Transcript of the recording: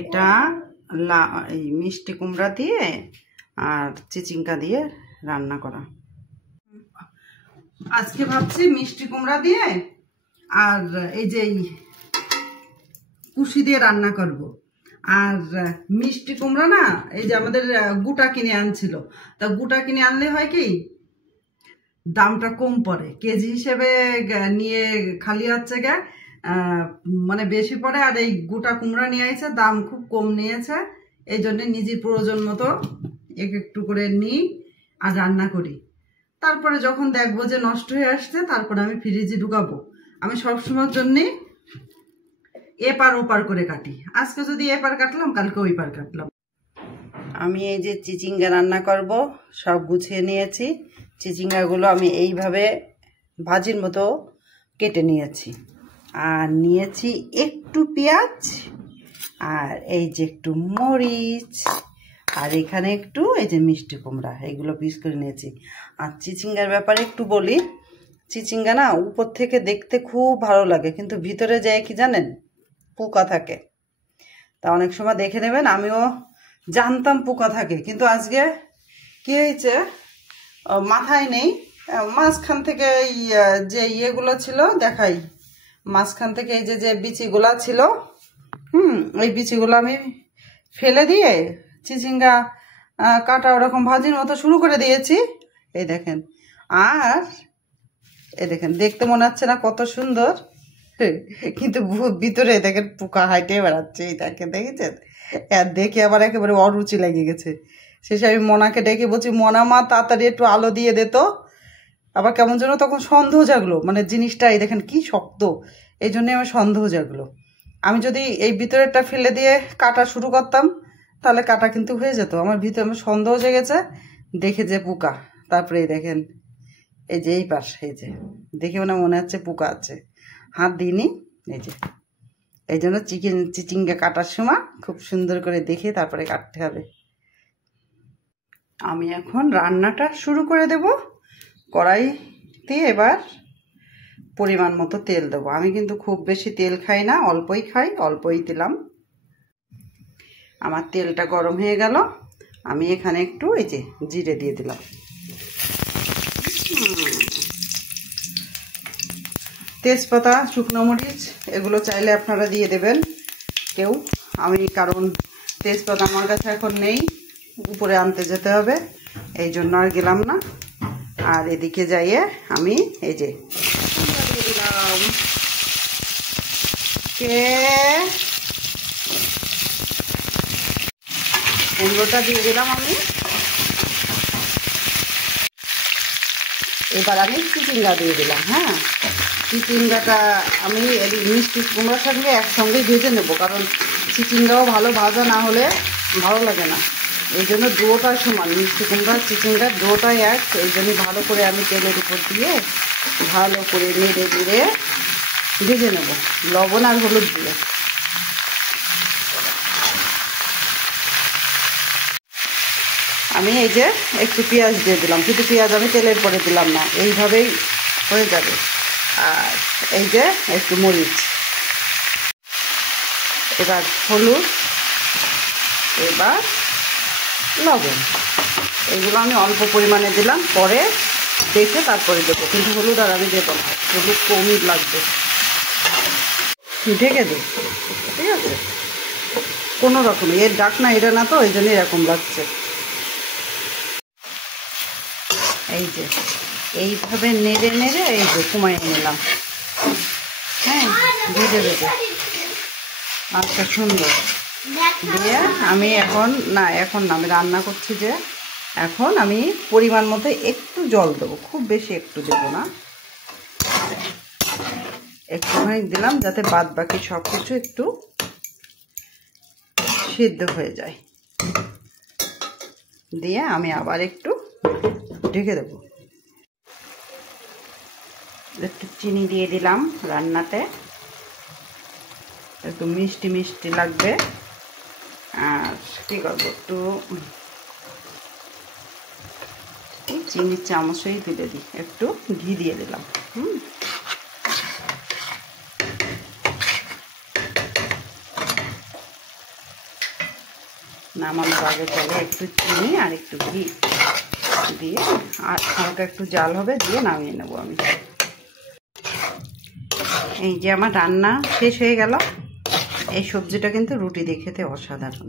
এটা এই মিষ্টি কুমড়া দিয়ে আর চিচিঙ্গা দিয়ে রান্না করা। আজকে ভাবছি মিষ্টি কুমড়া দিয়ে আর এই যে কুশি দিয়ে রান্না করব। আর মিষ্টি কুমড়া না, এই যে আমাদের গোটা কিনে আনছিল, তা গোটা কিনে আনলে হয় কি দামটা কম পড়ে, কেজি হিসেবে নিয়ে খালি হচ্ছে গে মানে বেশি পড়ে। আর এই গোটা কুমড়া নিয়ে আইছে, দাম খুব কম নিয়েছে, এই জন্য নিজের প্রয়োজন মতো একটু করে নিই আর রান্না করি। তারপরে যখন দেখবো যে নষ্ট হয়ে আসছে, তারপরে আমি ফ্রিজে ঢুকাবো। আমি সবসময়ের জন্যে এপার ওপার করে কাটি। আজকে যদি এপার কাটলাম, কালকে ওই পার কাটলাম। আমি এই যে চিচিঙ্গা রান্না করব, সব গুছিয়ে নিয়েছি। চিচিঙ্গাগুলো আমি এইভাবে ভাজির মতো কেটে নিয়েছি, আর নিয়েছি একটু পেঁয়াজ, আর এই যে একটু মরিচ, আর এখানে একটু এই যে মিষ্টি কুমড়া, এইগুলো পিস করে নিয়েছি। আর চিচিঙ্গার ব্যাপারে একটু বলি, চিচিঙ্গা না উপর থেকে দেখতে খুব ভালো লাগে, কিন্তু ভিতরে যায় কি জানেন, পোকা থাকে। তা অনেক সময় দেখে নেবেন, আমিও জানতাম পোকা থাকে, কিন্তু আজকে কি হয়েছে মাথায় নেই। মাঝখান থেকে যে ইয়েগুলো ছিল দেখাই, মাঝখান থেকে এই যে বিচিগুলা ছিল, ওই বিচিগুলো আমি ফেলে দিয়ে চিচিঙ্গা কাটা ওরকম ভাজির মতো শুরু করে দিয়েছি। এই দেখেন, আর এই দেখেন, দেখতে মনে হচ্ছে না কত সুন্দর, কিন্তু ভিতরে দেখেন পোকা হাইটে বেড়াচ্ছে। এই দেখেছেন, আর দেখে আবার একেবারে অরুচি লেগে গেছে। শেষে আমি মনাকে ডেকে বলছি, মনা মা তাড়াতাড়ি একটু আলো দিয়ে দে তো। আবার কেমন যেন তখন সন্দেহ জাগলো, মানে জিনিসটা এই দেখেন কি শক্ত, এই জন্যে আমার সন্দেহ জাগলো। আমি যদি এই ভিতরেরটা ফেলে দিয়ে কাটা শুরু করতাম, তাহলে কাটা কিন্তু হয়ে যেত। আমার ভিতরে আমার সন্দেহ জেগেছে, দেখে যে পোকা। তারপরে এই দেখেন, এই যে এই পাশ, এই যে দেখে মনে হচ্ছে পোকা আছে, হাত দিইনি। এই যে এই জন্য চিচিঙ্গা কাটার সময় খুব সুন্দর করে দেখে তারপরে কাটতে হবে। আমি এখন রান্নাটা শুরু করে দেব। কড়াইতে এবার পরিমাণ মতো তেল দেবো। আমি কিন্তু খুব বেশি তেল খাই না, অল্পই খাই, অল্পই দিলাম। আমার তেলটা গরম হয়ে গেল, আমি এখানে একটু এই যে জিরে দিয়ে দিলাম, তেজপাতা, শুকনো মরিচ, এগুলো চাইলে আপনারা দিয়ে দেবেন কেউ। আমি কারণ তেজপাতা আমার কাছে এখন নেই, উপরে আনতে যেতে হবে, এই জন্য আর গেলাম না। আর এদিকে যাইয়ে আমি এই যে দিয়ে দিলাম, কুমড়োটা দিয়ে দিলাম আমি। এবার আমি চিচিঙ্গা দিয়ে দিলাম। হ্যাঁ, চিচিঙ্গাটা আমি মিষ্টি কুমড়ার সঙ্গে একসঙ্গেই ভেজে নেবো, কারণ চিচিঙ্গাও ভালো ভাজা না হলে ভালো লাগে না। এই জন্য দুটোটাই সমান, মিষ্টি কুমড়ার চিচিঙ্গার দুটোটাই এক। এই জন্য ভালো করে আমি তেলের উপর দিয়ে ভালো করে নেড়ে নেড়ে ভেজে নেব, লবণ আর হলুদ দিয়ে। আমি এই যে একটু পেঁয়াজ দিয়ে দিলাম, কিন্তু পেঁয়াজ আমি তেলের পরে দিলাম না, এইভাবেই হয়ে যাবে। আর এই যে একটু মরিচ, এবার হলুদ, এবার লবণ, এগুলো আমি অল্প পরিমাণে দিলাম, পরে দেখে তারপরে দেবো। কিন্তু হলুদ আর আমি দেবো না, হলুদ কমই লাগবে। ঢেকে দিই, ঠিক আছে, কোনো রকম এর ডাক না, এটা না তো, এই জন্য এরকম লাগছে। এই যে এইভাবে নেড়ে নেড়ে এই যে কমাইয়ে নিলাম। হ্যাঁ, ভেজে ভেজে আচ্ছা সুন্দর দিয়ে আমি এখন না আমি রান্না করছি, যে এখন আমি পরিমাণ মতো একটু জল দেবো, খুব বেশি একটু দেবো না, একটুখানি দিলাম, যাতে বাদ বাকি সব কিছু একটু সিদ্ধ হয়ে যায়। দিয়ে আমি আবার একটু ঢেকে দেবো। একটু চিনি দিয়ে দিলাম, রান্নাতে একটু মিষ্টি মিষ্টি লাগবে। আর কী করবো, একটু চিনির চামচই তুলে দিই, একটু ঘি দিয়ে দিলাম। নামানোর আগে চলে একটু চিনি আর একটু ঘি দিয়ে আর হালকা একটু জাল হবে, দিয়ে নামিয়ে নেবো আমি। এই যে আমার রান্না শেষ হয়ে গেল। এই সবজিটা কিন্তু রুটি দিয়ে খেতে অসাধারণ।